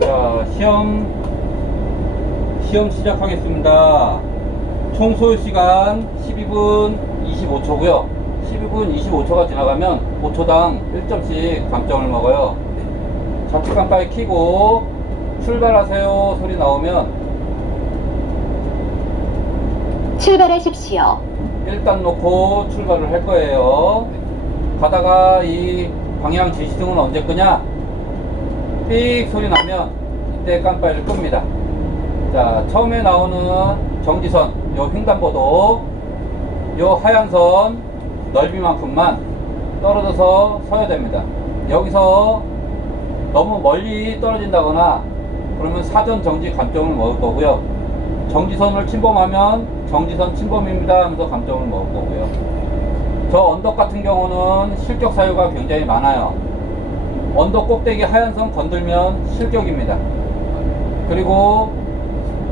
자, 시험 시작하겠습니다. 총 소요 시간 12분 25초고요. 12분 25초가 지나가면 5초당 1점씩 감점을 먹어요. 좌측 깜빡이 켜고 출발하세요 소리 나오면 출발하십시오. 일단 놓고 출발을 할 거예요. 가다가 이 방향 지시등은 언제 끄냐? 삑 소리 나면 이때 깜빡이를 끕니다. 자, 처음에 나오는 정지선, 요 횡단보도, 요 하얀 선 넓이만큼만 떨어져서 서야 됩니다. 여기서 너무 멀리 떨어진다거나 그러면 사전 정지 감점을 먹을 거고요. 정지선을 침범하면 정지선 침범입니다 하면서 감점을 먹을 거고요. 저 언덕 같은 경우는 실격 사유가 굉장히 많아요. 언덕 꼭대기 하얀 선 건들면 실격입니다. 그리고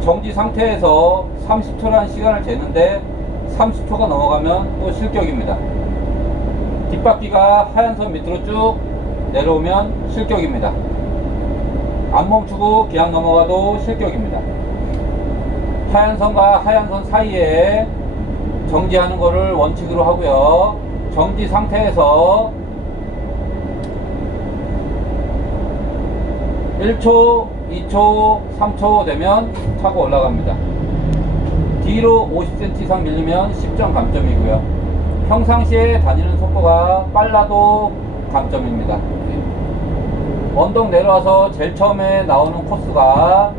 정지 상태에서 30초라는 시간을 재는데 30초가 넘어가면 또 실격입니다. 뒷바퀴가 하얀 선 밑으로 쭉 내려오면 실격입니다. 안 멈추고 그냥 넘어가도 실격입니다. 하얀 선과 하얀 선 사이에 정지하는 것을 원칙으로 하고요. 정지 상태에서 1초, 2초, 3초 되면 차고 올라갑니다. 뒤로 50cm 이상 밀리면 10점 감점이고요. 평상시에 다니는 속도가 빨라도 감점입니다. 언덕 내려와서 제일 처음에 나오는 코스가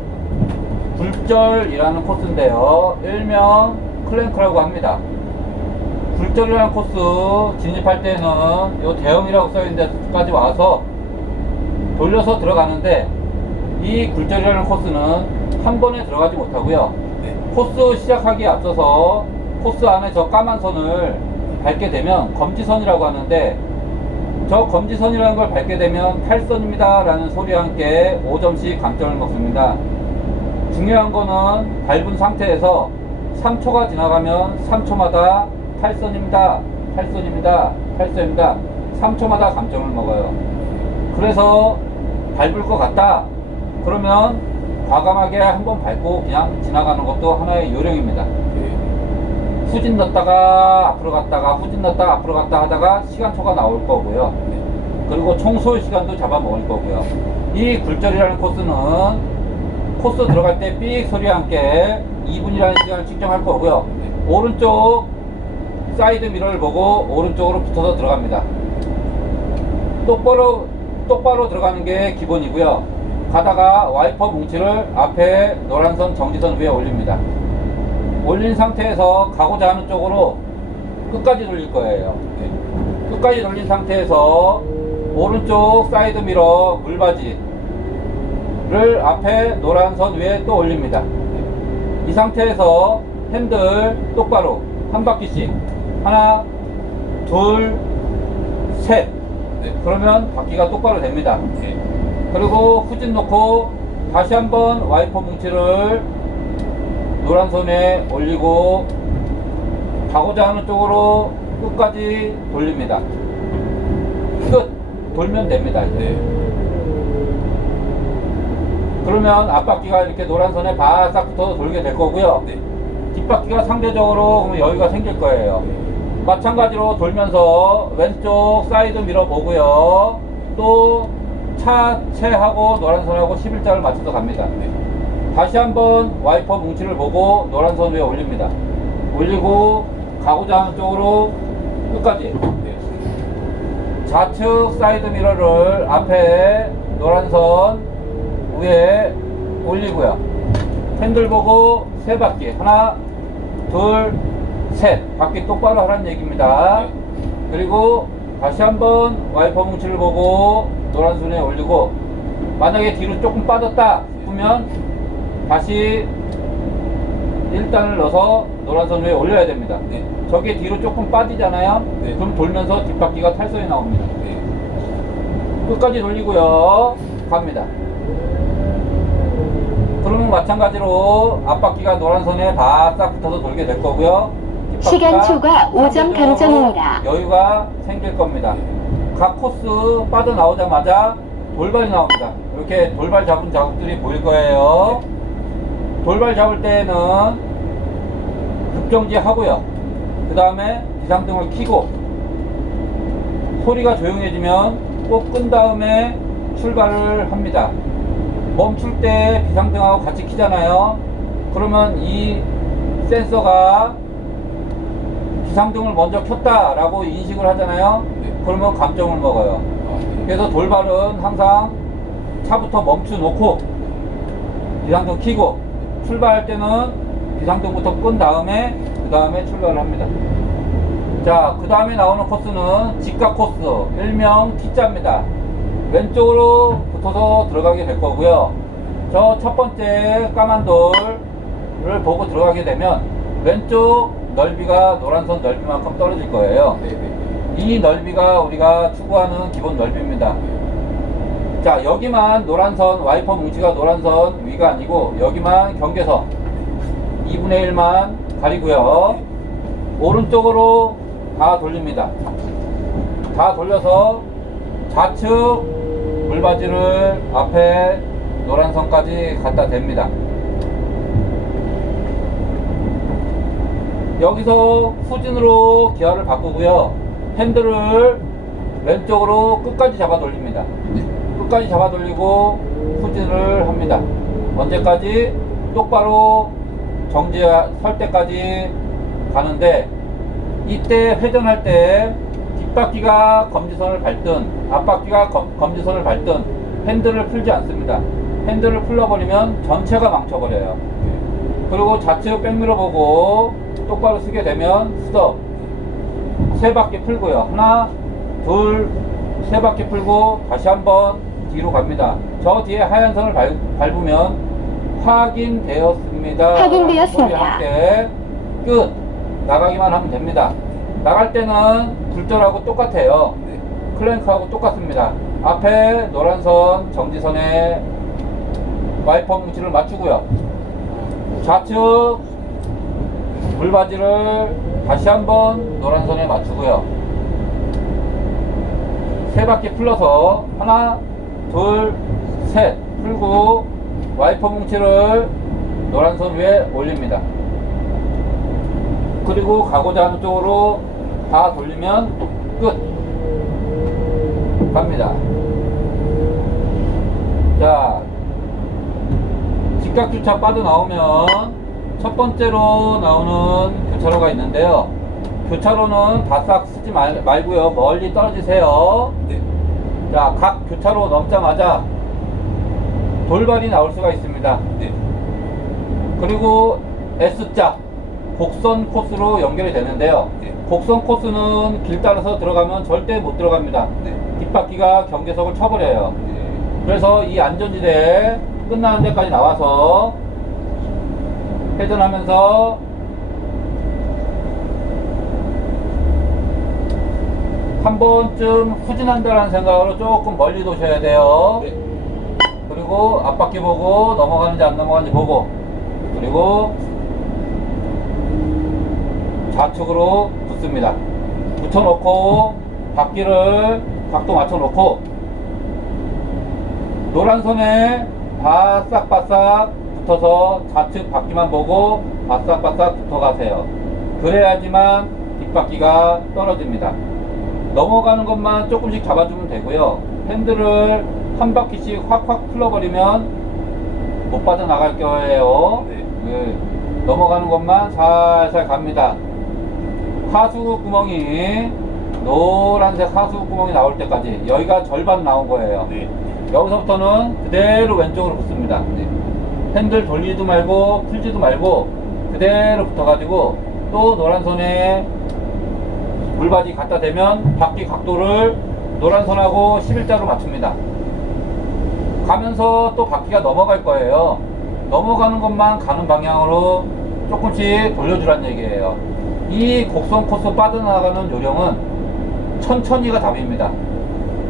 굴절이라는 코스인데요. 일명 클랭크라고 합니다. 굴절이라는 코스 진입할 때는 요 대형이라고 써있는 데까지 와서 돌려서 들어가는데 이 굴절이라는 코스는 한 번에 들어가지 못하고요. 코스 시작하기에 앞서서 코스 안에 저 까만 선을 밟게 되면 검지선이라고 하는데 저 검지선이라는 걸 밟게 되면 탈선입니다 라는 소리와 함께 5점씩 감점을 먹습니다. 중요한 거는 밟은 상태에서 3초가 지나가면 3초마다 탈선입니다, 탈선입니다, 탈선입니다 3초마다 감점을 먹어요. 그래서 밟을 것 같다 그러면 과감하게 한번 밟고 그냥 지나가는 것도 하나의 요령입니다. 후진 넣었다가 앞으로 갔다가 후진 넣었다가 앞으로 갔다 하다가 시간초가 나올 거고요. 그리고 총 소요 시간도 잡아먹을 거고요. 이 굴절이라는 코스는 코스 들어갈 때 삑 소리와 함께 2분이라는 시간을 측정할 거고요. 오른쪽 사이드 미러를 보고 오른쪽으로 붙어서 들어갑니다. 똑바로 들어가는 게 기본이고요. 가다가 와이퍼 뭉치를 앞에 노란선 정지선 위에 올립니다. 올린 상태에서 가고자 하는 쪽으로 끝까지 돌릴 거예요. 끝까지 돌린 상태에서 오른쪽 사이드 미러 물바지를 앞에 노란선 위에 또 올립니다. 이 상태에서 핸들 똑바로 한 바퀴씩 하나 둘 셋 그러면 바퀴가 똑바로 됩니다. 그리고 후진 놓고 다시 한번 와이퍼 뭉치를 노란선에 올리고 가고자 하는 쪽으로 끝까지 돌립니다. 끝! 돌면 됩니다. 이제. 그러면 앞바퀴가 이렇게 노란선에 바싹 붙어서 돌게 될 거고요. 뒷바퀴가 상대적으로 여유가 생길 거예요. 마찬가지로 돌면서 왼쪽 사이드 미러 보고요. 또 차체하고 노란선하고 11자를 맞춰서 갑니다. 다시 한번 와이퍼 뭉치를 보고 노란선 위에 올립니다. 올리고 가고자 하는 쪽으로 끝까지. 좌측 사이드 미러를 앞에 노란선 위에 올리고요. 핸들 보고 세 바퀴 하나 둘 셋 바퀴 똑바로 하라는 얘기입니다. 그리고 다시 한번 와이퍼 뭉치를 보고 노란선에 올리고 만약에 뒤로 조금 빠졌다 싶으면 다시 1단을 넣어서 노란선 위에 올려야 됩니다. 저게 뒤로 조금 빠지잖아요. 그럼 돌면서 뒷바퀴가 탈선이 나옵니다. 끝까지 돌리고요. 갑니다. 그러면 마찬가지로 앞바퀴가 노란선에 바싹 붙어서 돌게 될 거고요. 시간 초과 5점 감점입니다. 여유가 생길 겁니다. 각 코스 빠져나오자마자 돌발이 나옵니다. 이렇게 돌발 잡은 자국들이 보일 거예요. 돌발 잡을 때에는 급정지 하고요. 그 다음에 비상등을 켜고 소리가 조용해지면 꼭 끈 다음에 출발을 합니다. 멈출 때 비상등하고 같이 켜잖아요. 그러면 이 센서가 비상등을 먼저 켰다 라고 인식을 하잖아요. 그러면 감점을 먹어요. 그래서 돌발은 항상 차부터 멈춰 놓고 비상등 켜고 출발할 때는 비상등부터 끈 다음에 그 다음에 출발을 합니다. 자, 그 다음에 나오는 코스는 직각 코스, 일명 T자입니다. 왼쪽으로 붙어서 들어가게 될 거고요. 저 첫 번째 까만 돌을 보고 들어가게 되면 왼쪽 넓이가 노란선 넓이만큼 떨어질 거예요. 이 넓이가 우리가 추구하는 기본 넓이입니다. 자, 여기만 노란선, 와이퍼 뭉치가 노란선 위가 아니고 여기만 경계선 2분의 1만 가리고요. 오른쪽으로 다 돌립니다. 다 돌려서 좌측 물바지를 앞에 노란선까지 갖다 댑니다. 여기서 후진으로 기어를 바꾸고요. 핸들을 왼쪽으로 끝까지 잡아 돌립니다. 끝까지 잡아 돌리고 후진을 합니다. 언제까지? 똑바로 설 때까지 가는데, 이때 회전할 때 뒷바퀴가 검지선을 밟든 앞바퀴가 검지선을 밟든 핸들을 풀지 않습니다. 핸들을 풀러버리면 전체가 망쳐버려요. 그리고 좌측 백미러 보고 똑바로 쓰게 되면 스톱. 세 바퀴 풀고요. 하나, 둘, 세 바퀴 풀고 다시 한번 뒤로 갑니다. 저 뒤에 하얀 선을 밟으면 확인되었습니다. 확인되었습니다. 소리 할때 끝. 나가기만 하면 됩니다. 나갈 때는 굴절하고 똑같아요. 클랭크하고 똑같습니다. 앞에 노란선 정지선에 와이퍼 뭉치를 맞추고요. 좌측 물바지를 다시 한번 노란선에 맞추고요. 세 바퀴 풀러서 하나, 둘, 셋 풀고 와이퍼 뭉치를 노란선 위에 올립니다. 그리고 가고자 하는 쪽으로 다 돌리면 끝. 갑니다. 자, 직각주차 빠져나오면 첫 번째로 나오는 교차로가 있는데요. 교차로는 바싹 쓰지 말고요. 멀리 떨어지세요. 자, 각 교차로 넘자마자 돌발이 나올 수가 있습니다. 그리고 S자 곡선 코스로 연결이 되는데요. 곡선 코스는 길 따라서 들어가면 절대 못 들어갑니다. 뒷바퀴가 경계석을 쳐버려요. 그래서 이 안전지대에 끝나는 데까지 나와서 회전하면서 한 번쯤 후진한다는 생각으로 조금 멀리 도셔야 돼요. 그리고 앞바퀴 보고 넘어가는지 안 넘어가는지 보고, 그리고 좌측으로 붙습니다. 붙여놓고 바퀴를 각도 맞춰놓고 노란선에 바싹바싹 붙어서 좌측 바퀴만 보고 바싹바싹 붙어가세요. 그래야지만 뒷바퀴가 떨어집니다. 넘어가는 것만 조금씩 잡아주면 되고요. 핸들을 한 바퀴씩 확확 풀어버리면 못 빠져나갈 거예요. 넘어가는 것만 살살 갑니다. 하수 구멍이 노란색 하수 구멍이 나올 때까지, 여기가 절반 나온 거예요. 여기서부터는 그대로 왼쪽으로 붙습니다. 핸들 돌리지도 말고 풀지도 말고 그대로 붙어가지고 또 노란선에 물바지 갖다 대면 바퀴 각도를 노란선하고 11자로 맞춥니다. 가면서 또 바퀴가 넘어갈 거예요. 넘어가는 것만 가는 방향으로 조금씩 돌려주란 얘기예요. 이 곡선 코스 빠져나가는 요령은 천천히가 답입니다.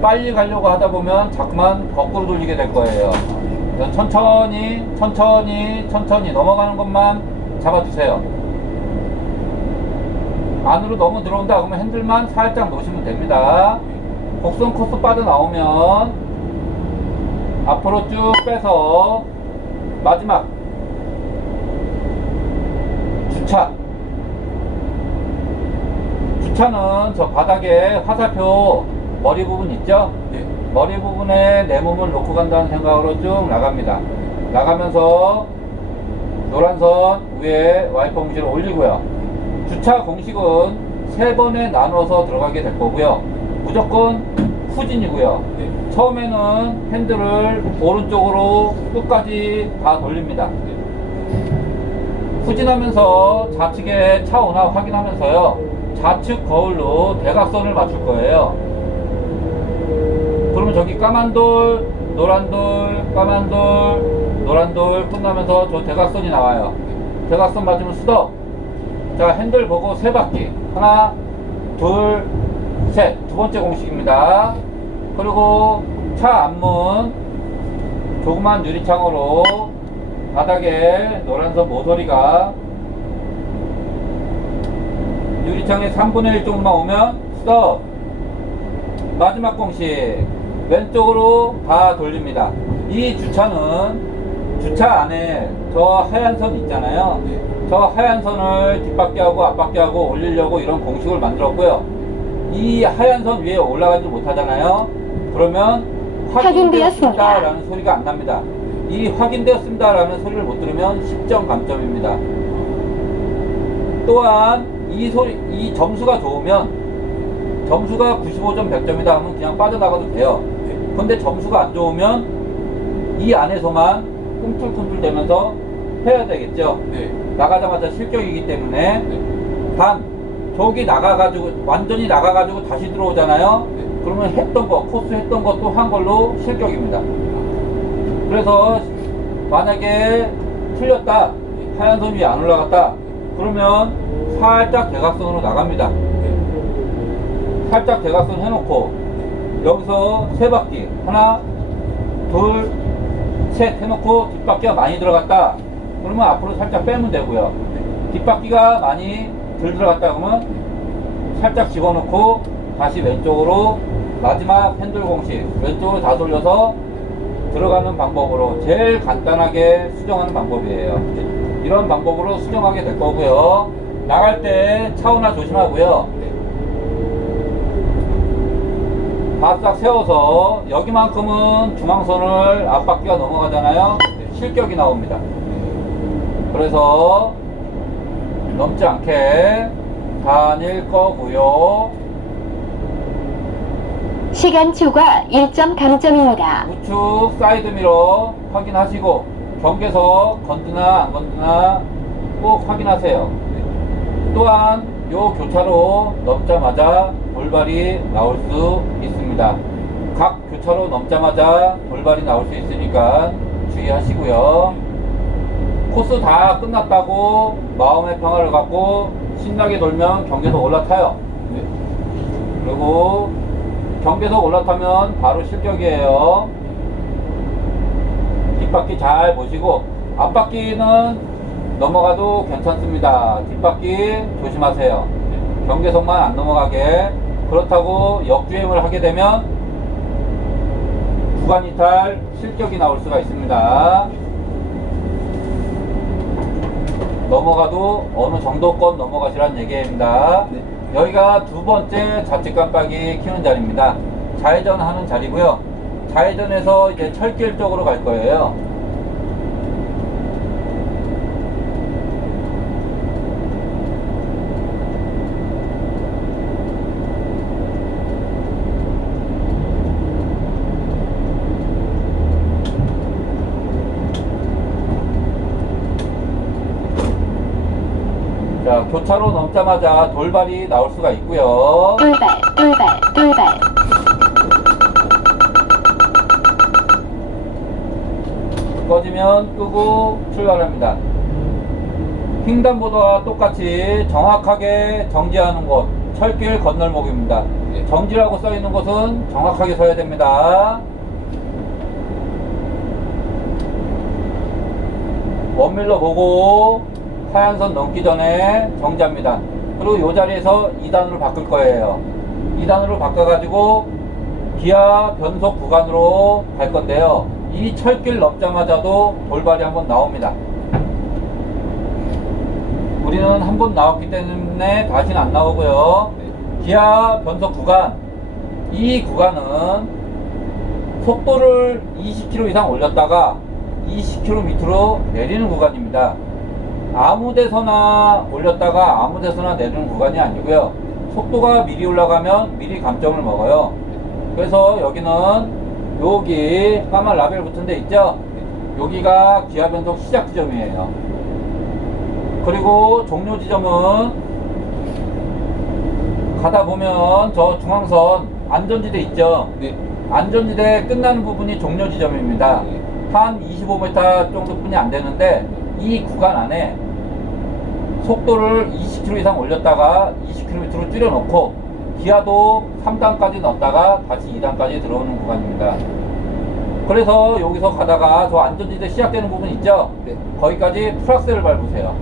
빨리 가려고 하다 보면 자꾸만 거꾸로 돌리게 될 거예요. 천천히 넘어가는 것만 잡아주세요. 안으로 너무 들어온다 그러면 핸들만 살짝 놓으시면 됩니다. 곡선 코스 빠져나오면 앞으로 쭉 빼서 마지막 주차는 저 바닥에 화살표 머리 부분 있죠? 네. 머리 부분에 내 몸을 놓고 간다는 생각으로 쭉 나갑니다. 나가면서 노란선 위에 와이퍼 공식을 올리고요. 주차 공식은 3번에 나눠서 들어가게 될 거고요. 무조건 후진이고요. 네. 처음에는 핸들을 오른쪽으로 끝까지 다 돌립니다. 후진하면서 좌측에 차 오나 확인하면서요. 좌측 거울로 대각선을 맞출 거예요. 그러면 저기 까만 돌, 노란 돌, 까만 돌, 노란 돌 끝나면서 저 대각선이 나와요. 대각선 맞으면 스톱. 자, 핸들 보고 3바퀴. 하나, 둘, 셋. 두 번째 공식입니다. 그리고 차 앞문 조그만 유리창으로 바닥에 노란선 모서리가 유리창에 3분의 1 정도만 오면 스톱. 마지막 공식 왼쪽으로 다 돌립니다. 이 주차는 주차 안에 저 하얀 선 있잖아요. 네. 저 하얀 선을 뒷바퀴하고 앞바퀴하고 올리려고 이런 공식을 만들었고요. 이 하얀 선 위에 올라가지 못하잖아요. 그러면 확인되었습니다 라는 소리가 안 납니다. 이 확인되었습니다 라는 소리를 못 들으면 10점 감점입니다. 또한 이 점수가 좋으면 점수가 95점 100점이다 하면 그냥 빠져나가도 돼요. 근데 점수가 안 좋으면 이 안에서만 꿈틀꿈틀 대면서 해야 되겠죠. 네. 나가자마자 실격이기 때문에. 네. 단 저기 나가가지고 완전히 나가가지고 다시 들어오잖아요. 네. 그러면 했던 거 코스 했던 것도 한 걸로 실격입니다. 그래서 만약에 틀렸다, 하얀 선 위에 안 올라갔다, 그러면 살짝 대각선으로 나갑니다. 살짝 대각선 해놓고 여기서 3바퀴 하나 둘 셋 해놓고 뒷바퀴가 많이 들어갔다 그러면 앞으로 살짝 빼면 되고요. 뒷바퀴가 많이 덜 들어갔다 그러면 살짝 집어넣고 다시 왼쪽으로 마지막 핸들 공식 왼쪽으로 다 돌려서 들어가는 방법으로 제일 간단하게 수정하는 방법이에요. 이런 방법으로 수정하게 될 거고요. 나갈 때 차오나 조심하고요. 바싹 세워서 여기만큼은 중앙선을 앞바퀴가 넘어가잖아요. 실격이 나옵니다. 그래서 넘지 않게 다닐 거고요. 시간 초과 1점 감점입니다. 우측 사이드미러 확인하시고 경계석 건드나 안 건드나 꼭 확인하세요. 또한 요 교차로 넘자마자 돌발이 나올 수 있습니다. 각 교차로 넘자마자 돌발이 나올 수 있으니까 주의하시고요. 코스 다 끝났다고 마음의 평화를 갖고 신나게 돌면 경계석 올라타요. 그리고 경계석 올라타면 바로 실격이에요. 뒷바퀴 잘 보시고 앞바퀴는 넘어가도 괜찮습니다. 뒷바퀴 조심하세요. 경계석만 안 넘어가게. 그렇다고 역주행을 하게 되면 구간 이탈 실격이 나올 수가 있습니다. 넘어가도 어느 정도권 넘어가시란 얘기입니다. 네. 여기가 두 번째 좌측 깜빡이 켜는 자리입니다. 좌회전 하는 자리고요. 좌회전에서 이제 철길 쪽으로 갈 거예요. 자, 교차로 넘자마자 돌발이 나올 수가 있고요. 돌발. 꺼지면 끄고 출발합니다. 횡단보도와 똑같이 정확하게 정지하는 곳, 철길 건널목입니다. 정지라고 써있는 곳은 정확하게 서야 됩니다. 원밀러 보고 하얀 선 넘기 전에 정지합니다. 그리고 이 자리에서 2단으로 바꿀 거예요. 2단으로 바꿔가지고 기아 변속 구간으로 갈 건데요. 이 철길 넘자마자도 돌발이 한번 나옵니다. 우리는 한 번 나왔기 때문에 다시는 안 나오고요. 기아 변속 구간, 이 구간은 속도를 20km 이상 올렸다가 20km 밑으로 내리는 구간입니다. 아무 데서나 올렸다가 아무 데서나 내리는 구간이 아니고요. 속도가 미리 올라가면 미리 감점을 먹어요. 그래서 여기는 여기 까만 라벨 붙은 데 있죠? 여기가 기아 변속 시작 지점이에요. 그리고 종료 지점은 가다 보면 저 중앙선 안전지대 있죠? 네. 안전지대 끝나는 부분이 종료 지점입니다. 네. 한 25m 정도뿐이 안 되는데 이 구간 안에 속도를 20km 이상 올렸다가 20km로 줄여놓고 기아도 3단까지 넣었다가 다시 2단까지 들어오는 구간입니다. 그래서 여기서 가다가 저 안전지대 시작되는 부분 있죠? 네. 거기까지 풀악셀을 밟으세요.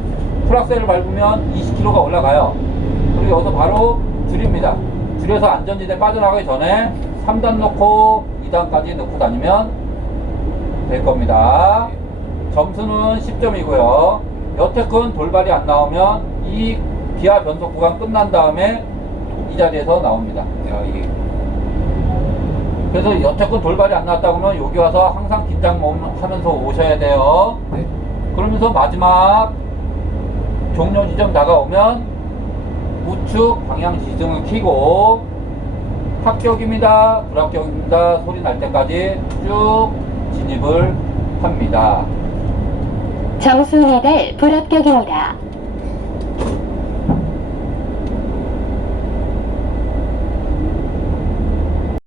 풀악셀을 밟으면 20km가 올라가요. 그리고 여기서 바로 줄입니다. 줄여서 안전지대 빠져나가기 전에 3단 넣고 2단까지 넣고 다니면 될 겁니다. 점수는 10점이고요. 여태껏 돌발이 안 나오면 이 기아 변속 구간 끝난 다음에 이 자리에서 나옵니다. 야, 이게. 그래서 여태껏 돌발이 안 나왔다 그러면 여기 와서 항상 긴장 하면서 오셔야 돼요. 네. 그러면서 마지막 종료 지점 다가오면 우측 방향 지등을 켜고 합격입니다, 불합격입니다 소리 날 때까지 쭉 진입을 합니다. 점수 미달 불합격입니다.